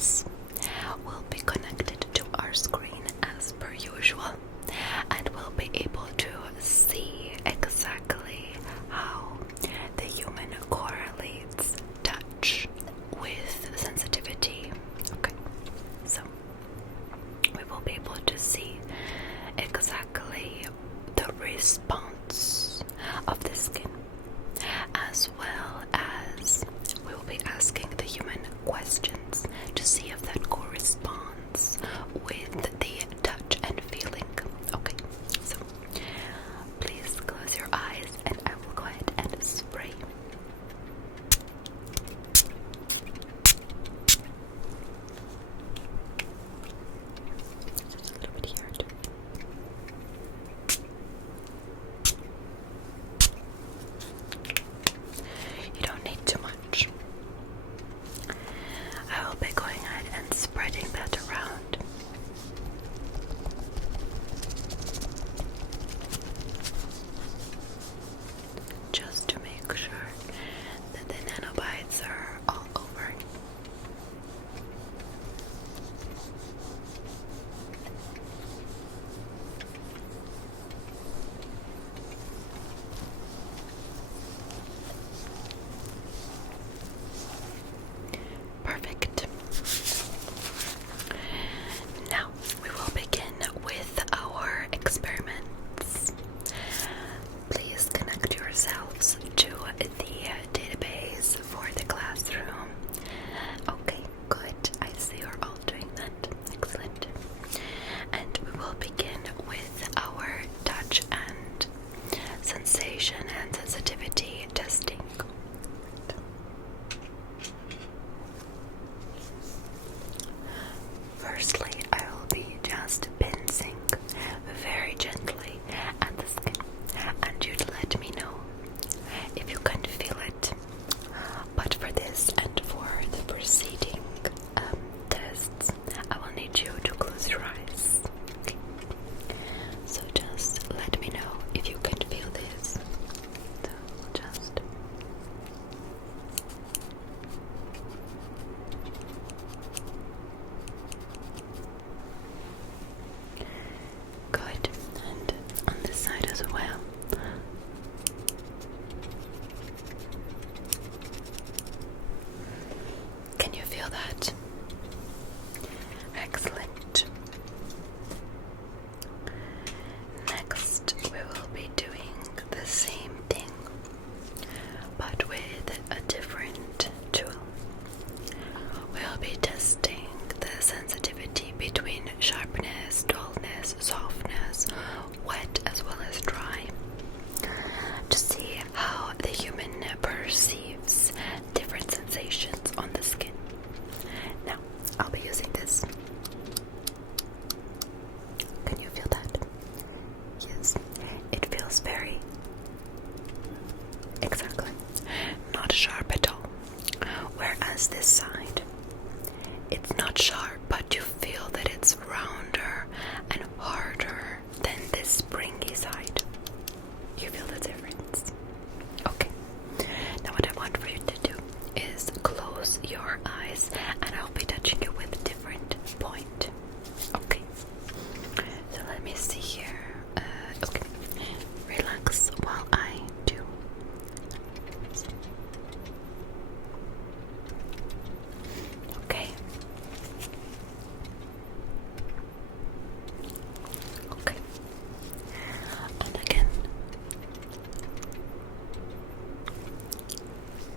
glass will be connected to our screen as per usual, and we'll be able to see exactly how the human correlates touch with sensitivity. Okay, so we will be able to see exactly the response of the skin, as well as we will be asking the human questions to see if that corresponds with the touch and feeling. Okay, so please close your eyes and I will go ahead and spray. Just a little bit here too. You don't need too much. I will be going ahead and spreading that around. Just to make sure that the nanobites are all over. Perfect. Now we will begin with our experiments. Please connect yourselves to the database for the classroom. Okay, good. I see you're all doing that. Excellent. And we will begin with our touch and sensation and sensitivity testing. Firstly, I will be just pincing very gently at the skin, and you let me know if you can feel it. But for this and for the preceding tests, I will need you to close your eyes. Okay. So just let me know if you can feel this. So just good, and on this side as well. Can you feel that? Excellent. Next, we will be doing the same thing, but with a different tool. We'll be testing the sensitivity between sharpness, dullness, softness, wet as well as dry, to see how the human perceives different sensations on the skin. Now, I'll be using this. Can you feel that? Yes, it feels very, exactly, not sharp at all. Whereas this side, it's not sharp, but you feel that it's rounder and harder than this springy side. You feel the difference? Okay. Now what I want for you to do is close your eyes, and I'll be touching you with a different point. Okay. So let me see here. Okay. Relax while I do. Okay. Okay. And again.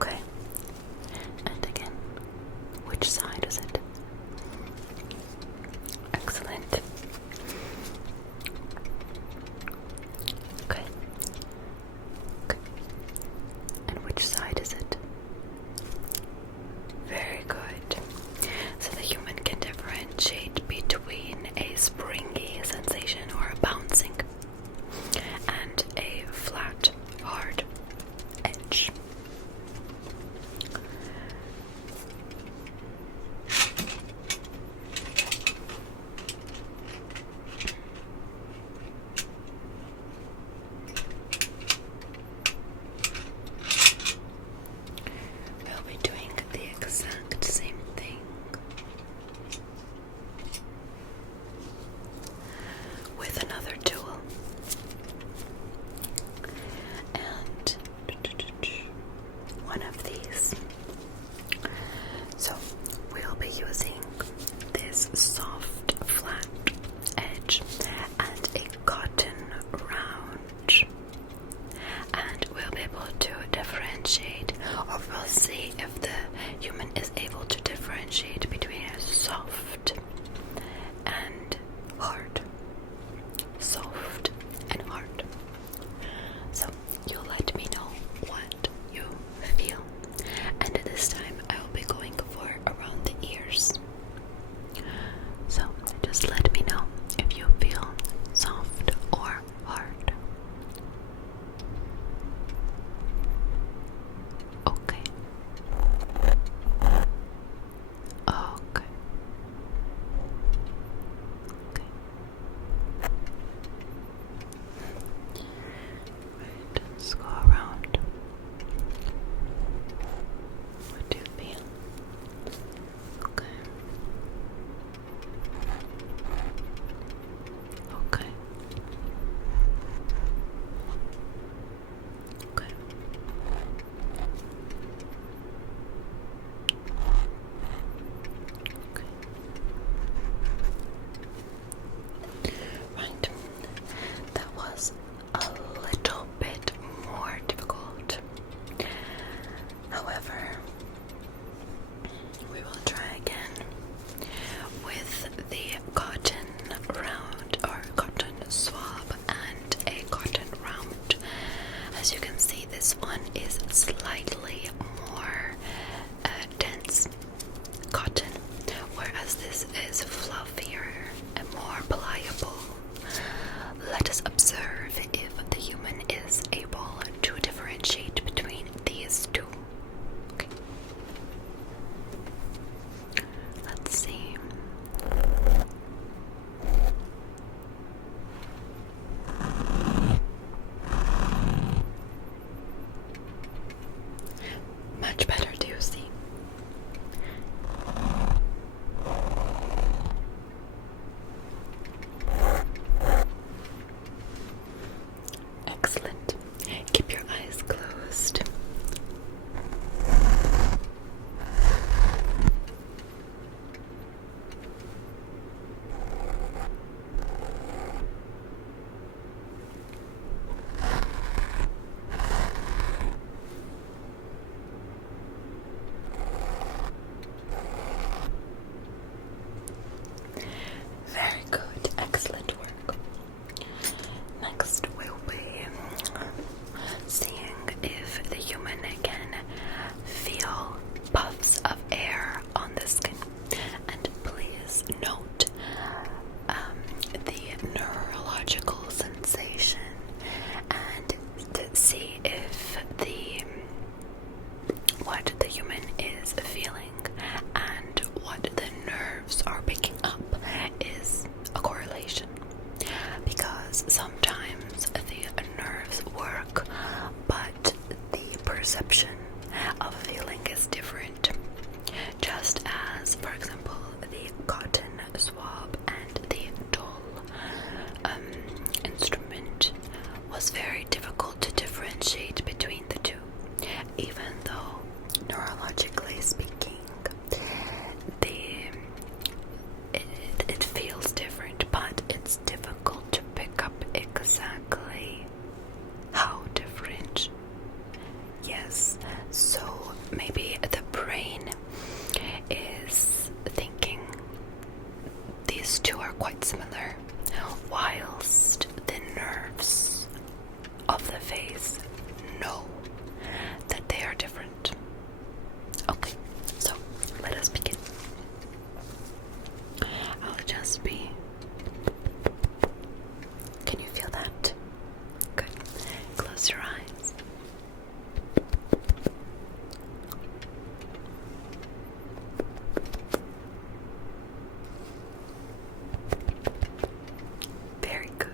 Okay. And again. Which is fluffier and more pliable. Let us observe if the human is able to differentiate between these two. Okay. Let's see. Much better, do you see? Excellent. Keep your eyes closed. Very good. Excellent work. Next we'll be seeing if the human can feel puffs of air on the skin. And please note the neurological sensation and to see if what the human is feeling and what the nerves are picking up is a correlation, because sometimes the nerves work but the perception of feeling is different, just as, for example, the cotton swab and the dull instrument was very difficult to differentiate between the two, even though neurologically speaking it feels different, but it's difficult to pick up exactly how different. Yes, so maybe the brain is thinking these two are quite similar, whilst the nerves of the face know that they are different. Okay, so let us begin. I'll just be... Can you feel that? Good. Close your eyes. Very good.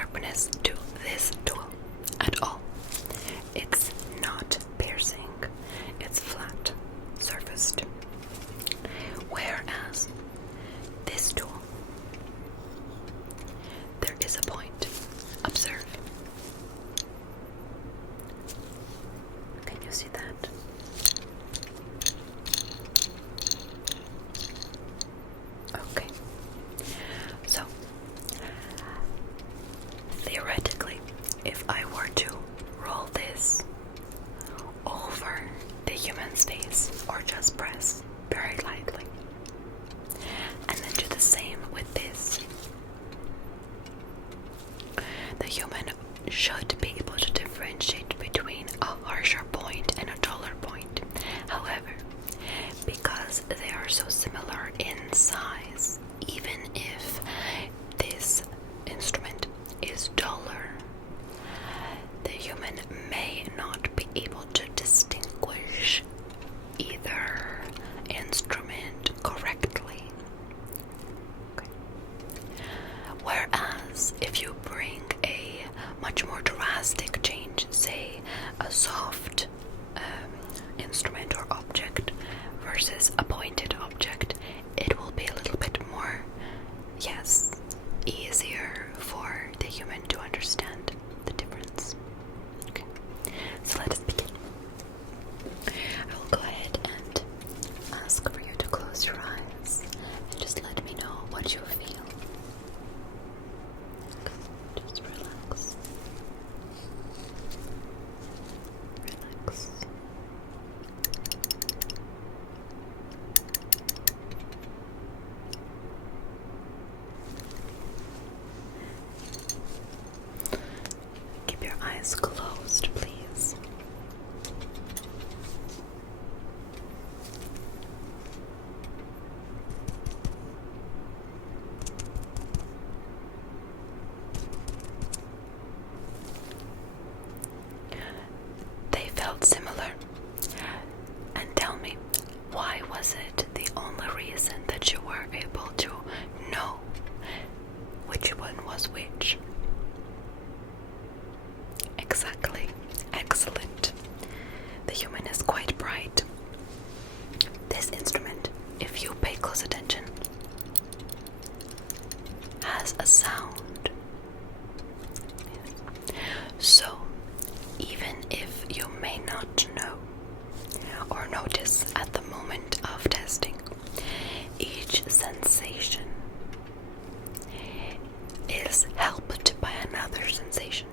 sharpness to this tool at all. It's not piercing, it's flat surfaced. Whereas this tool, there is a point. Observe. Can you see that? Okay. So, theoretically, if I were to roll this over the human's face or just press very lightly, and then do the same with this, the human should be able to differentiate between a harsher point and a duller point. However, because they are so similar in size, even if this instrument is duller, the human may not be able to distinguish either instrument correctly. Okay. Whereas if you bring a much more drastic change, say a soft instrument or object versus a pointed object, it will be a little bit more, yes, easier for the human to understand the difference. Okay, so let us begin. I will go ahead and ask for you to close your eyes and just let me know what you feel. Okay, just relax. Relax. Keep your eyes closed, please. They felt similar. And tell me, why was it the only reason that you were able to know which one was which? Exactly. Excellent. The human is quite bright. This instrument, if you pay close attention, has a sound. So, even if you may not know or notice at the moment of testing, each sensation is helped by another sensation.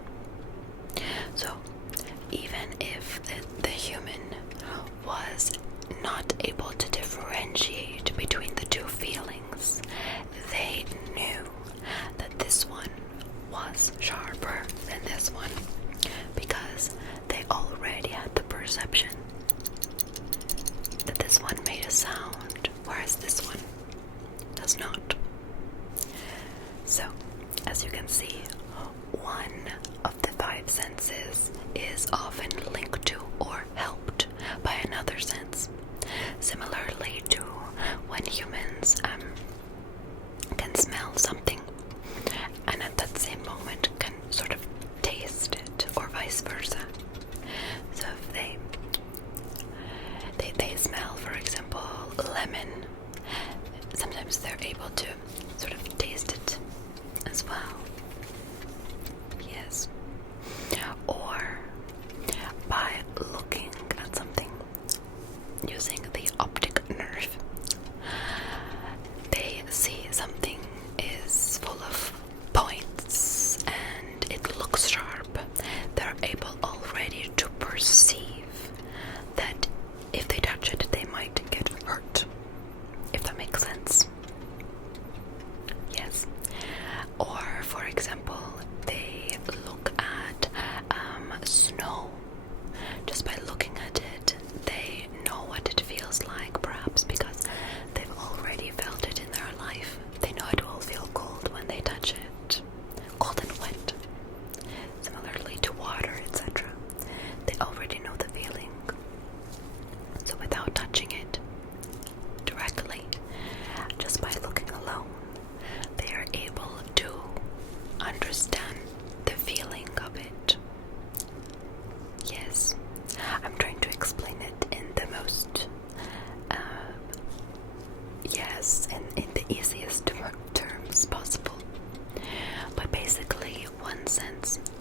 So, even if the human was not able to differentiate between the two feelings, they knew that this one was sharper than this one because they already had the perception that this one made a sound, whereas this one does not. So, as you can see, one of the five senses is often linked to or helped by another sense. Similarly to when humans can smell something and at that same moment can sort of taste it, or vice versa. So if they smell, for example, lemon, sometimes they're able to sort of taste it as well.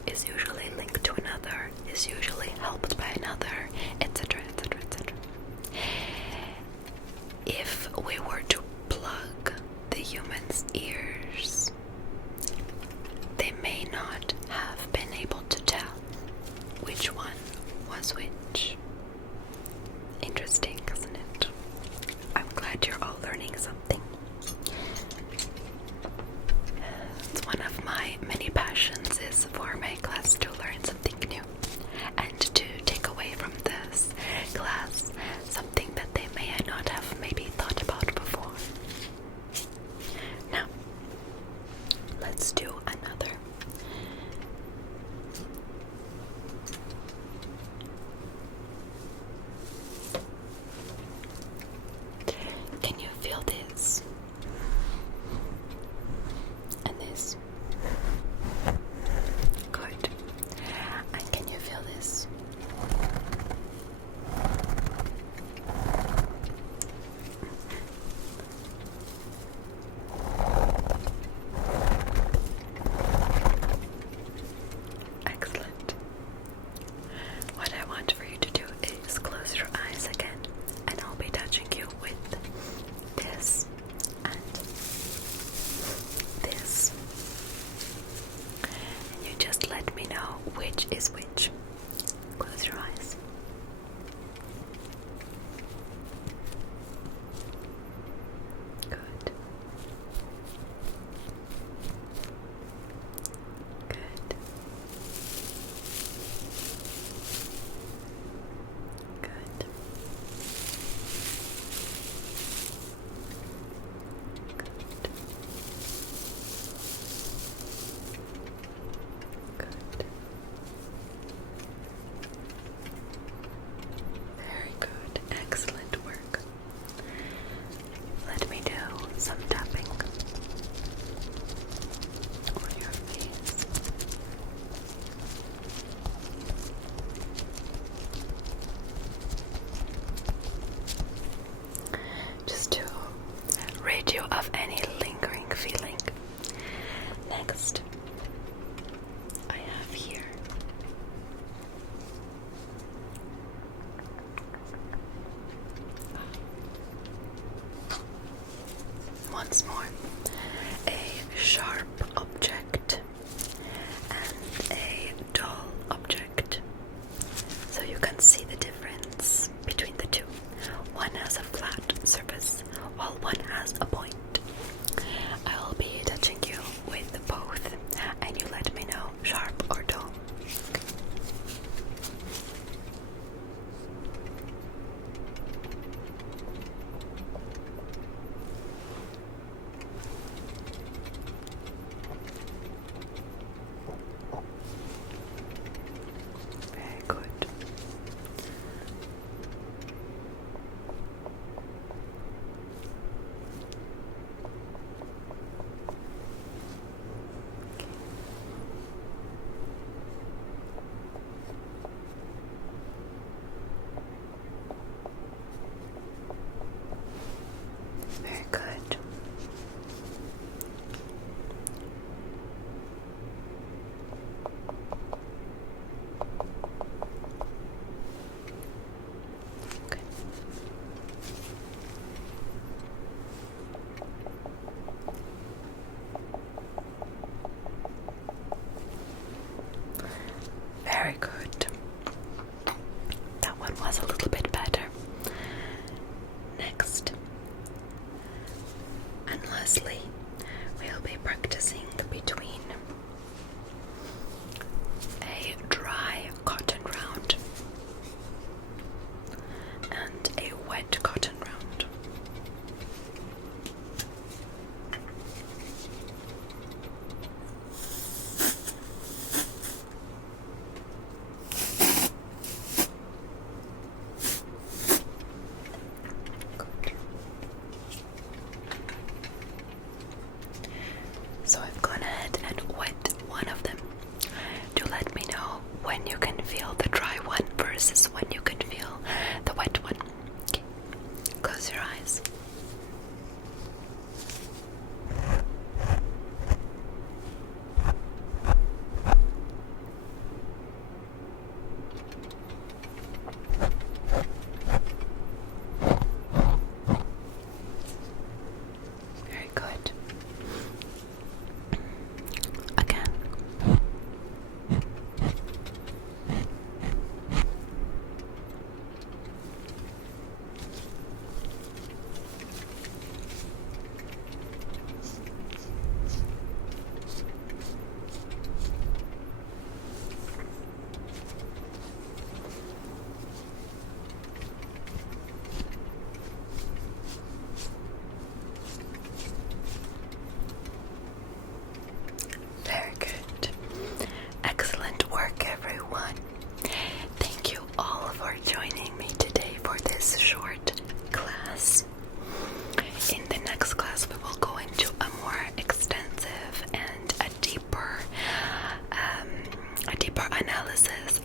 is usually linked to another, is usually helped by another, etc., etc., etc. If we were to plug the human's ears, they may not have been able to tell which one was which. Interesting, isn't it? I'm glad you're all learning something. It's one of my many passions is for my class to learn something new and to take away from this class something that they may not have maybe thought about before. Now, let's do another. Can you feel this? And this? Good. And can you feel this? Excellent. What I want for you to do is close your eyes again, and I'll be touching you with this and this. And you just let me know which is which. Close your eyes. Good. Good. Good. Good. Very good. Excellent work. Let me do some tapping on your face. Just to rid you of any lingering feeling. Next, I have here once more a sharp object and a dull object, so you can see the difference between the two. One has a flat surface while one has a point. I will be touching you with both, and you let me know sharp or dull. Very good. Very good. Okay. Very good. That one was a little bit better. Next, and lastly, we'll be practicing between a dry cotton round and a wet cotton round. analysis.